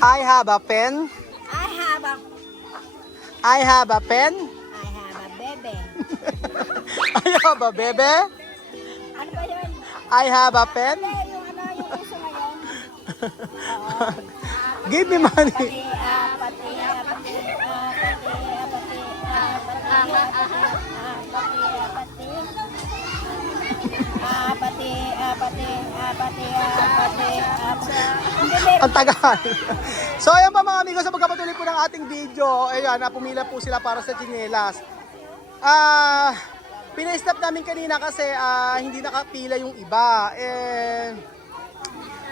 I have a pen. I have a I have a pen. bebe. I have a bebe. Ano ba yun? I have a pen. Yung uso ngayon. Give me money. Ang tagal. So ayan pa mga amigo, sa pagkapatuloy po ng ating video, ayan, pumila po sila para sa tsinelas. Pina-stop namin kanina kasi hindi nakapila yung iba.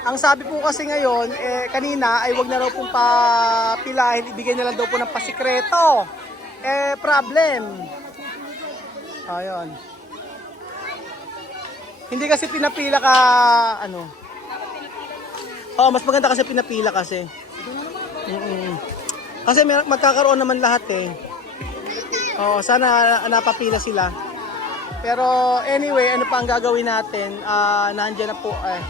Ang sabi po kasi ngayon, kanina ay wag na raw pong papilahin, ibigay na lang daw po ng pasikreto. Problem. Ayun. Hindi kasi pinapila ka, ano. Oo, mas maganda kasi pinapila kasi. Kasi magkakaroon naman lahat eh. Oo, sana napapila sila. Pero anyway, ano pa ang gagawin natin? Nandiyan na po eh.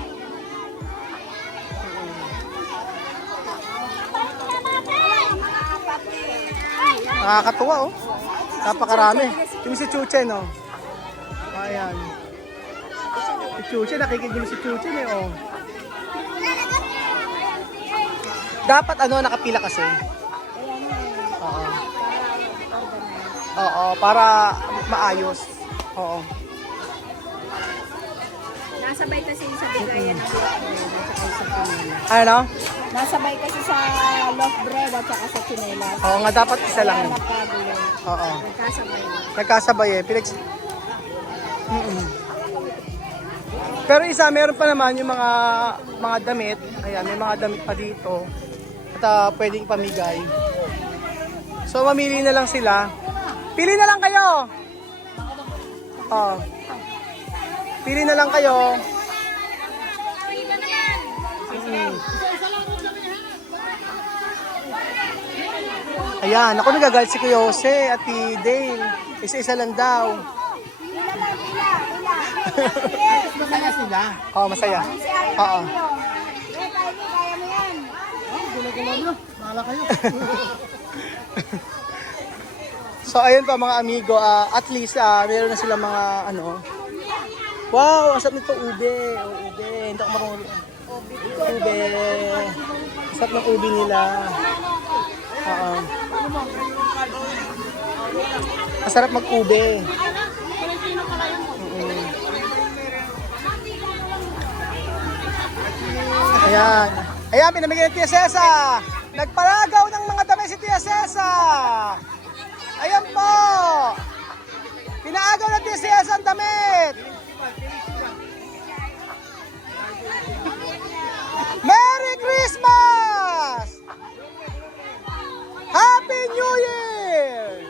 Nakakatuwa oh. Napakarami. Yung si Chuchen oh. Ayan. Si Chuchen, nakikigulo si Chuchen eh oh. Dapat ano, nakapila kasi. Oo. Oo, para maayos. Oo. Nasabay kasi sa bigayan ng loaf bread at saka sa chinelas. Ano? Nasabay kasi sa loaf bread at saka sa chinelas. Oo nga, dapat isa lang. Kaya na-problem. Oo. Nagkasabay na. Nagkasabay eh. Pero isa, meron pa naman yung mga damit. Ayan, may mga damit pa dito. At pwedeng pamigay. So, mamili na lang sila. Pili na lang kayo! Oh. Pili na lang kayo. Ayan, ako nagagalit si Kuya Jose at si Dale. Isa-isa lang daw. Masaya sila. Oo, masaya. Oo. Kaya mo yan. Gulo-gulo nyo. Mahala kayo. So ayun pa mga amigo, at least meron na sila mga ano. Wow, asap nito ube. Oh, ube. Hindi ako marunong. Ube. Asap ng ube nila. Oo. Masarap mag-ube. Ayan. Ayan, pinamigay ng Tia Cesa. Nagparagaw ng mga dami si Tia Cesa. Ayan po. Pinaagaw ng Tia Cesa ang damit. Merry Christmas! Happy New Year!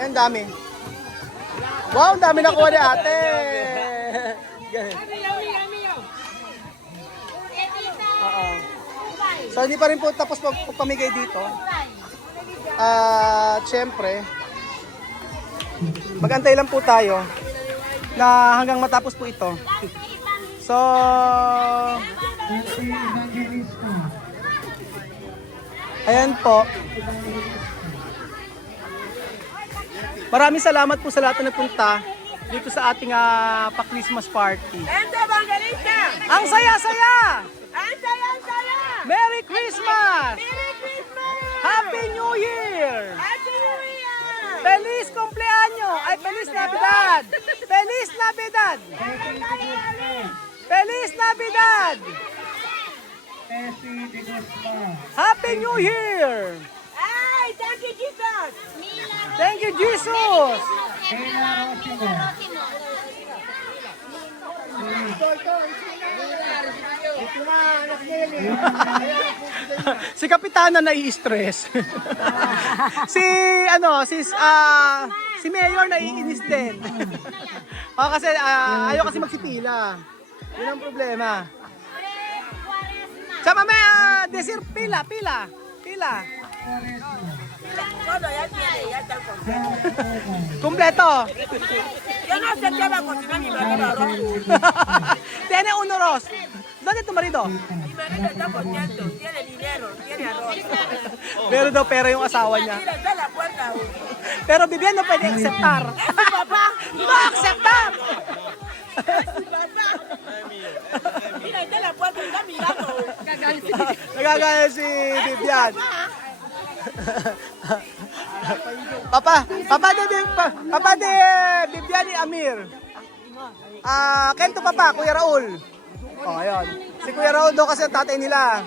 Ayan, dami. Wow, ang dami nakuha ni ate. Oo. So hindi pa rin po tapos pamigay dito. Siyempre, magantay lang po tayo na hanggang matapos po ito. So, ayan po. Maraming salamat po sa lahat na nagpunta dito sa ating pa-Christmas party. Ang saya-saya! Ang saya-saya! Merry Christmas! Merry Christmas! Happy New Year! Happy New Year! Feliz cumpleaños! Ay, Feliz Navidad! Feliz Navidad! Feliz Navidad! Happy New Year! Ay, thank you, Jesus! Thank you, Jesus! Si Kapitana nai-stress. Si Mayor naiinis din. Kasi ayaw kasi magsipila. Yun ang problema. Sa mamaya, desir pila. Kompleto. Tiene uno ro. maridos? ¿Dónde tu marido? Mi marido está contento, tiene dinero, tiene arroz. Pero daw pera yung asawa niya. Mira, está la puerta. Pero Vivian no pwede acceptar. No acceptar! Mira, está la puerta, está mirando. Nagagalit si Vivian. Papa de Vivian ni Amir. Kento papa, Kuya Raul. Oh, ayun. Si Kuya Raul daw kasi ang tatay nila.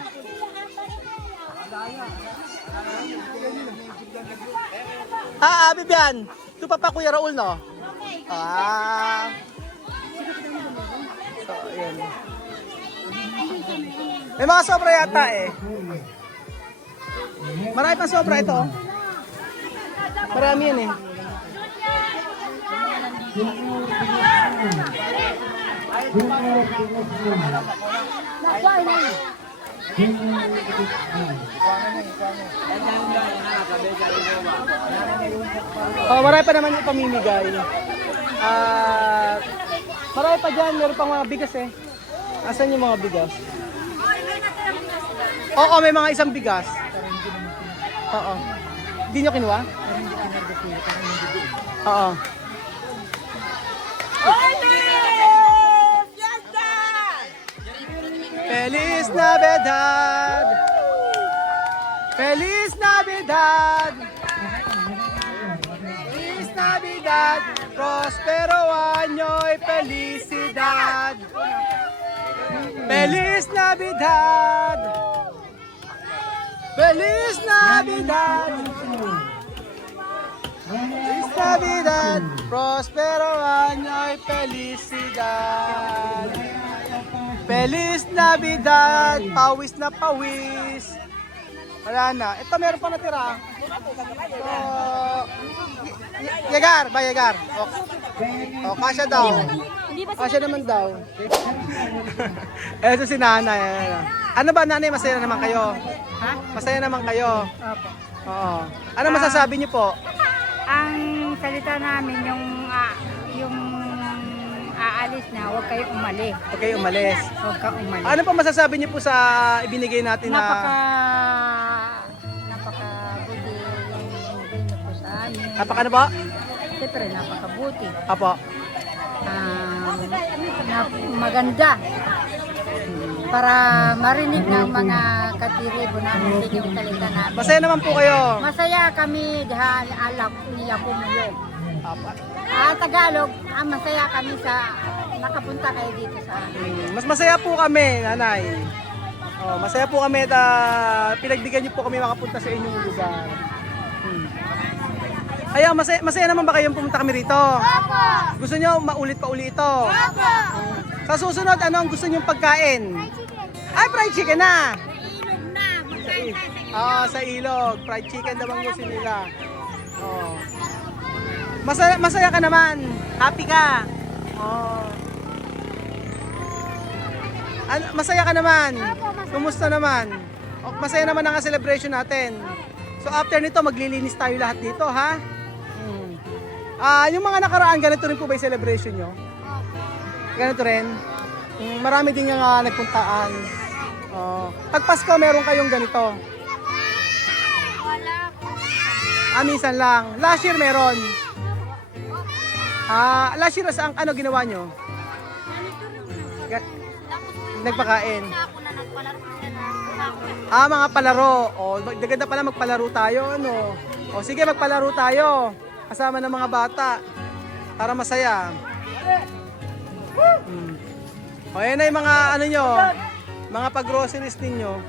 Vivian. Ito papa Kuya Raul, no? So, ayun. May mga sobra yata eh. Marami pang sobra ito. Oh. Marami yan eh. Oh, marami pa naman yung pamimigay. Marami pa dyan, meron pang mga bigas eh. Asan yung mga bigas? Oo, may mga isang bigas. Oo. Hindi nyo kinuha? Oo. Feliz Navidad! Feliz Navidad! Feliz Navidad! Prospero año y felicidad! Feliz Navidad! Feliz Navidad! Feliz Navidad! Prospero año y felicidad! Feliz Navidad! Pawis na pawis! Wala na. Ito meron pa natira. So, Yegar! Ba Yegar? O, kasya daw. Kasya naman daw. Ito si nanay. Ano ba nanay? Masaya naman kayo? Ha? Masaya naman kayo? Opo. Oo. Ano masasabi niyo po? Ang salita namin yung aalis na, huwag kayo umali. Huwag kayo umalis. Huwag ka umali. Ano pa masasabi niyo po sa ibinigay natin na... Napakabuti yung binigay niyo po sa amin. Napaka ano po? Siyempre, napakabuti. Apo. Maganda. Para marinig ng mga katiribo namin din yung salita namin. Masaya naman po kayo. Masaya kami dahil alam nila po ngayon. Apo. Tagalog, masaya kami sa nakapunta kayo dito sa amin. Mas masaya po kami, nanay. Oh, masaya po kami at pinagbigyan niyo po kami makapunta sa inyong lugar. Kaya masaya naman ba kayong pumunta kami rito? Opo! Gusto niyo maulit pa uli ito? Opo! Sa susunod, ano ang gusto niyong pagkain? Ay, fried chicken na! Sa ilog. Fried chicken daw ang gusto nila. Oh. Masaya ka naman. Happy ka. Oh. Masaya ka naman. Kumusta naman? Masaya naman ang celebration natin. So after nito, maglilinis tayo lahat dito, ha? Yung mga nakaraan, ganito rin po ba yung celebration nyo? Ganito rin? Marami din yung nagpuntaan. Pag Pasko, meron kayong ganito? Minsan lang. Last year meron? Last year, ano ginawa nyo? Nagpakain. Mga palaro. Ganda pala magpalaro tayo, ano? Sige, magpalaro tayo. Kasama ng mga bata. Para masaya. Ayan na yung mga ano nyo. Mga pag-groceries ninyo.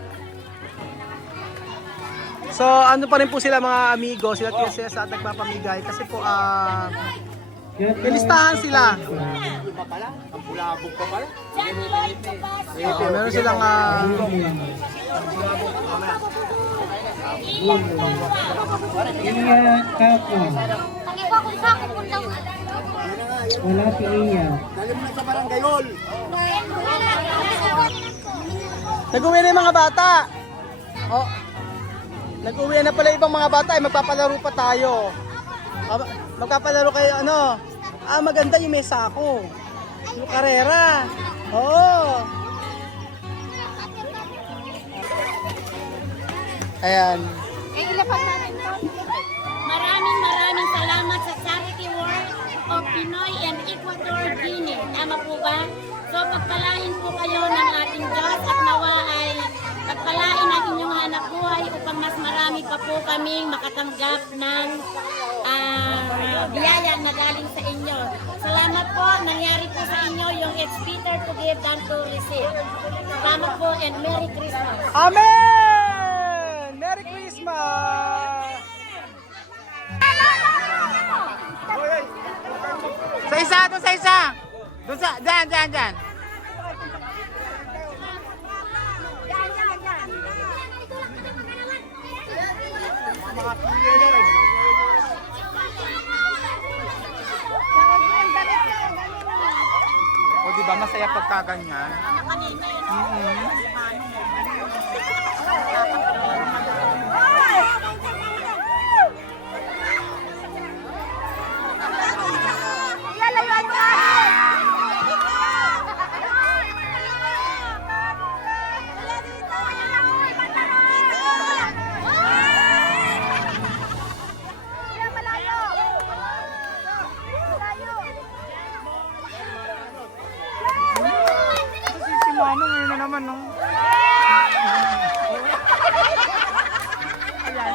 So, ano pa rin po sila mga amigo, sila Tiesa at nagpapamigay. Kasi po, may listahan sila. Meron silang Iya, kapo. Wala si Iya. Nag-uwi na yung mga bata. Nag-uwi na pala ibang mga bata. Magpapalaro pa tayo. Magpapalaro kayo ano. Maganda yung mesa ko. Yung karera. Oo. Ayan. Maraming salamat sa Charity Work of Pinoy and Ecuador Guinea. Tama po ba? So pagpalain po kayo ng ating Diyos at nawa ay pagpalain ang inyong hanap buhay upang mas marami pa po kaming makatanggap ng biyaya na galing sa inyo. Salamat po. Nangyari po sa inyo yung it's better to give than to receive. Salamat po and Merry Christmas. Amen! Merry Christmas! Sa isa, doon sa isa. Doon sa, dyan. O diba, masaya pagkaganyan. Si Mano ngayon na naman, no? Ayan,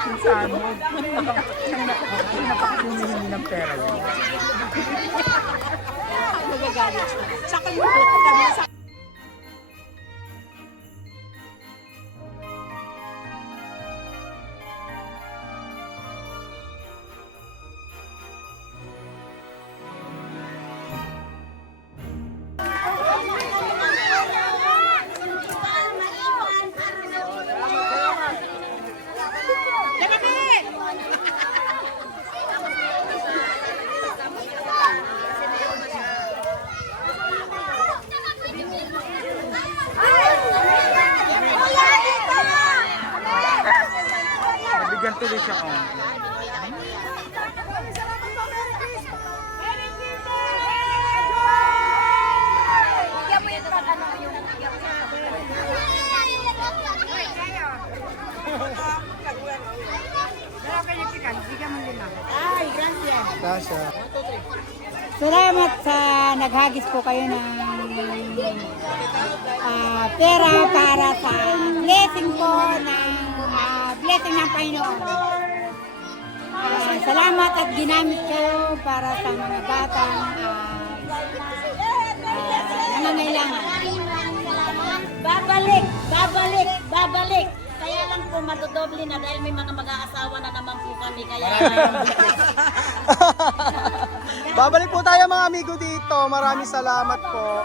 Minsan mo, napakakumihingi ng pera yun. Nabigyan tuloy siya, oh. Kasha. Salamat sa naghagis po kayo ng pera para sa blessing po ng blessing ng Panginoon. Salamat at ginamit ko para sa mga batang nangangailangan. Babalik. Kaya lang po madodoble na dahil may mga mag-aasawa na naman po kami. Kaya Babalik po tayo mga amigo dito. Maraming salamat po.